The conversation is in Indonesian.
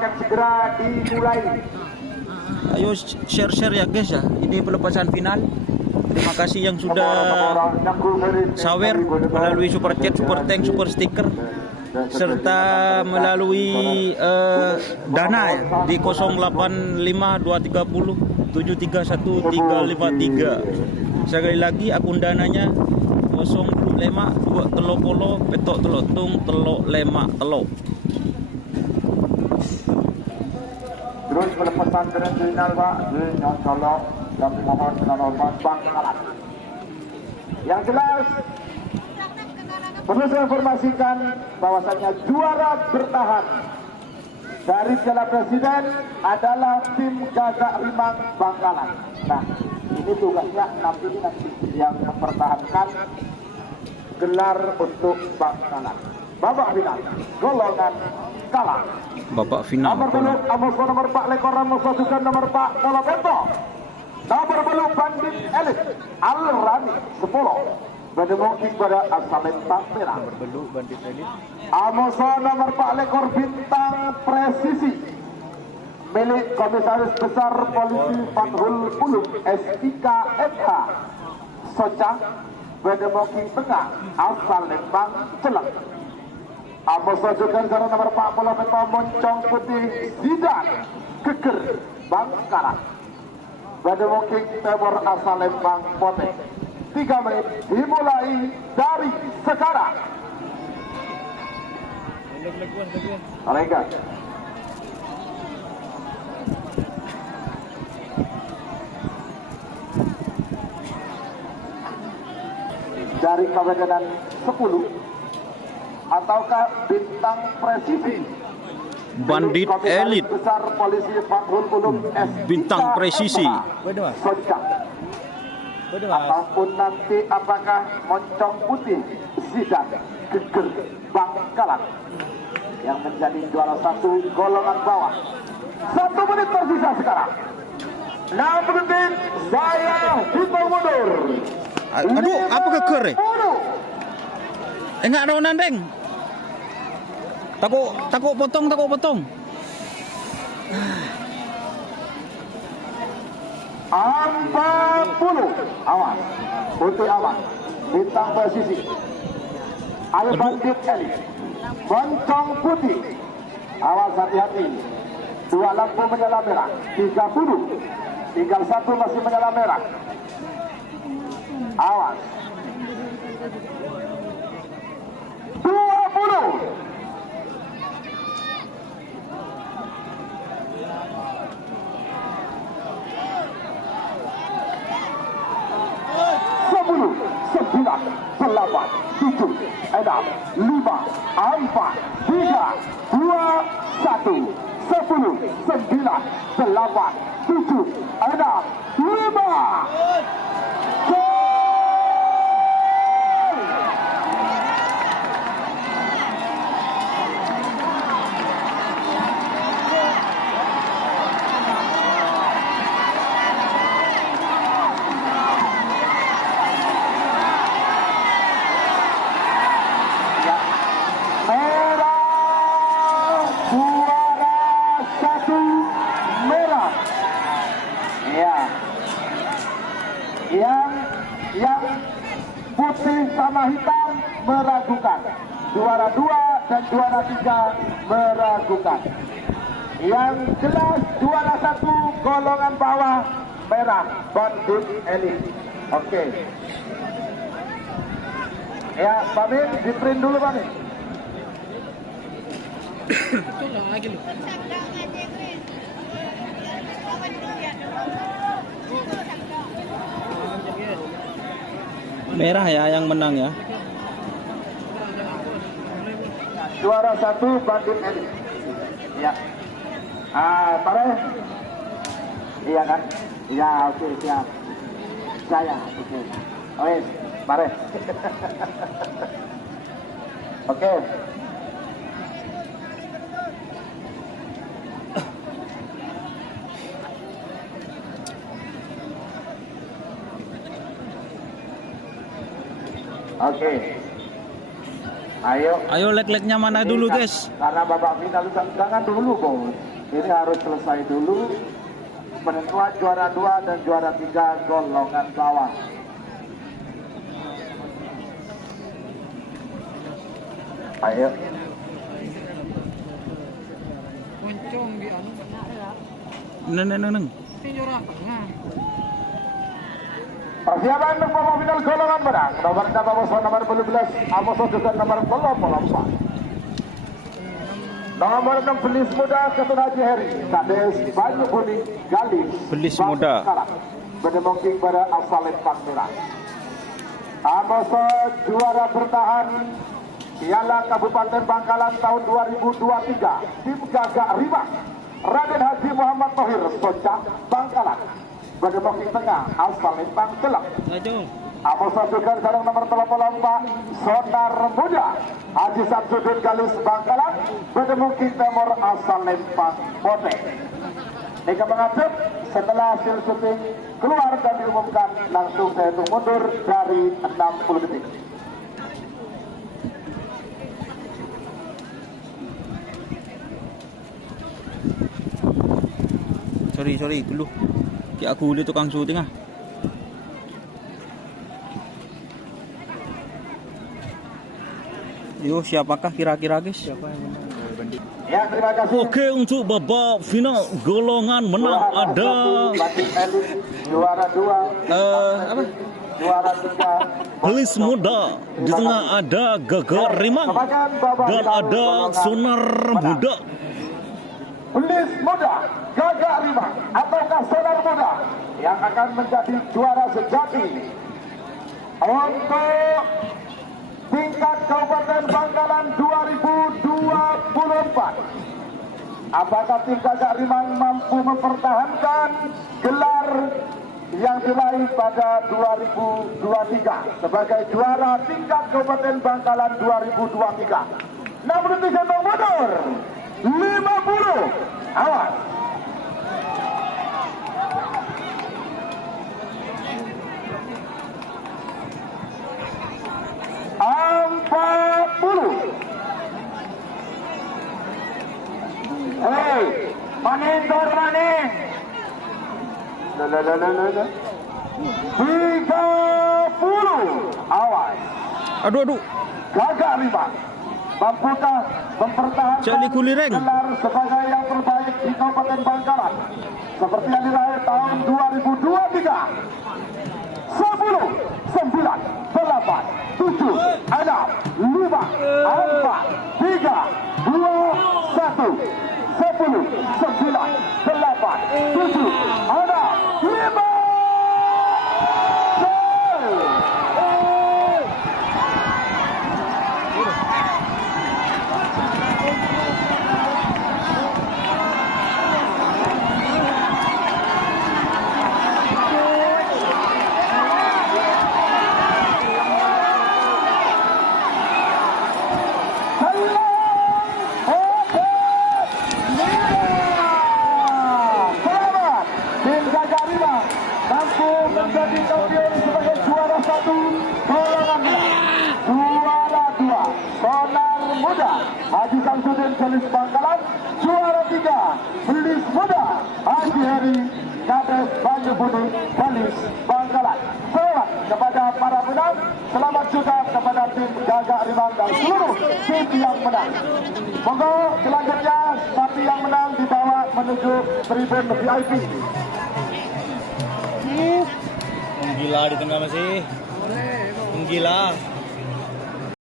akan segera dimulai. Ayo share ya guys ya. Ini pelepasan final. Terima kasih yang sudah sawer melalui super chat, super thank, super sticker, serta melalui dana ya, di 085230 731353. Sekali lagi akun dananya 025 telok polo petok telotung telok lemak telok. Terus pelepasan grand final Pak, dengan tolong dan mohon dengan hormat Bangkalan. Yang jelas perlu saya informasikan bahwasanya juara bertahan dari Piala Presiden adalah tim Gagak Rimang Bangkalan. Nah, ini tugasnya nanti yang mempertahankan gelar untuk Bangkalan. Babak final golongan kalah. Babak final. Nomor beluk Amoso nomor 4 Lekor Amoso juga nomor 4 Bola Bento. Nomor beluk Bandit Elit Al-Rani 10 Bedemongking pada Asalem Merah. Nomor beluk Bandit Elit Amoso nomor 4 Lekor Bintang Presisi milik Komisaris Besar Polisi Fathul Ulum SIK FH Soca Bedemongking Tengah asal Lembang Celeng. Amoso juga cara nomor 4 Bola Bento Moncong Putih Zidan Geger Bangkalan. Bedemongking Timur asal Lembang Pote. 3 menit dimulai dari sekarang. Alaikum. Dari Kawedanan 10 ataukah Bintang Presisi Bandit Elit Besar Polisi Fathul Ulum Bintang Presisi Soncang, ataupun nanti apakah Moncong Putih Zidan Geger Bangkalan yang menjadi juara 1 golongan bawah. 1 menit tersisa sekarang. 6 detik saya hitung mundur. Aduh, apa keker? Enggak ada nandeng. Takut potong. 40. Awas. Putih awas. Bintang Presisi. Al-Bandit Elit. Moncong Putih. Awas, hati-hati. 2 lampu menyala merah. 30. Tinggal 1 masih menyala merah. Awas. 20. Sepuluh, 9, 8, 7, 6, 5, 4, 3, 2, 1. 10, 9, 8, 7, 6, 5. Yang putih sama hitam meragukan. Juara 2 dan juara 3 meragukan. Yang jelas juara 1 golongan bawah merah Bandit Elit. Oke. Ya, Pak Min, di print dulu Pak Min. Merah ya yang menang ya. Juara 1 Bandit Elit. Ya. Pare. Iya kan? Iya, oke, siap. Saya, oke. Oke, pare. Oke. Oke. Ayo leg-legnya mana dulu guys? Karena babak final jangan dulu bos. Ini harus selesai dulu. Penentuan juara 2 dan juara 3 golongan bawah. Ayo. Neng. Persiapan untuk babak final golongan menang. Nomor 6 Amoso nomor 12, Amoso juga nomor 24. Nomor 6 Belis Muda Ketun Haji Heri, Kades Banyu Budi Galis. Belis Muda. Berdemongking pada Asalin Merah. Amoso juara bertahan Piala Kabupaten Bangkalan tahun 2023. Tim Gagak Rimang Raden Haji Muhammad Tohir Soncak Bangkalan. Berdemongking tengah Asalin Bangkalan. Amoso juga sarung nomor 34 Sonar Muda Haji Samsudin Galis Bangkalan. Berdemongking timur asal Lempang Pote. Eka mengatur setelah hasil syuting keluar dan diumumkan, langsung saya hitung mundur dari 60 detik. Sorry dulu. Kayak aku di tukang syuting ah. Yo, siapakah kira-kira guys? Ya, terima kasih. Oke, untuk babak final golongan menang ada juara 2 apa? juara 3 Belis Muda, di tengah ada Gagak Rimang dan ada Sonar Muda. Belis Muda, Gagak Rimang ataukah Sonar Muda yang akan menjadi juara sejati untuk tingkat Kabupaten Bangkalan 2024. Apakah tim Gagak Rimang mampu mempertahankan gelar yang diraih pada 2023 sebagai juara tingkat Kabupaten Bangkalan 2023? 6 detik untuk mundur. 50. Awas. Hei, maning dor maning. 30. Awas. Aduh. Gagak Rimang mampukah mempertahankan Celi Kulireng gelar sebagai yang terbaik di Kabupaten Bangkalan seperti yang diraih tahun 2023? 10, 9, 8, 7, 6, 5, 4, 3, 2, 1, 10, 9, 8, 7, 6, 5. Menjadi kampion sebagai juara 1 golongan juara 2 Sonar Muda Haji Samsudin Galis Bangkalan, juara 3 Belis Muda Haji Heri Kades Banyu Budi Galis Bangkalan. Selamat kepada para menang, selamat juga kepada tim Gagak Rimang dan seluruh tim yang menang. Monggo selanjutnya sapi yang menang dibawa menuju tribun VIP. Menggila di tengah masih. Menggila.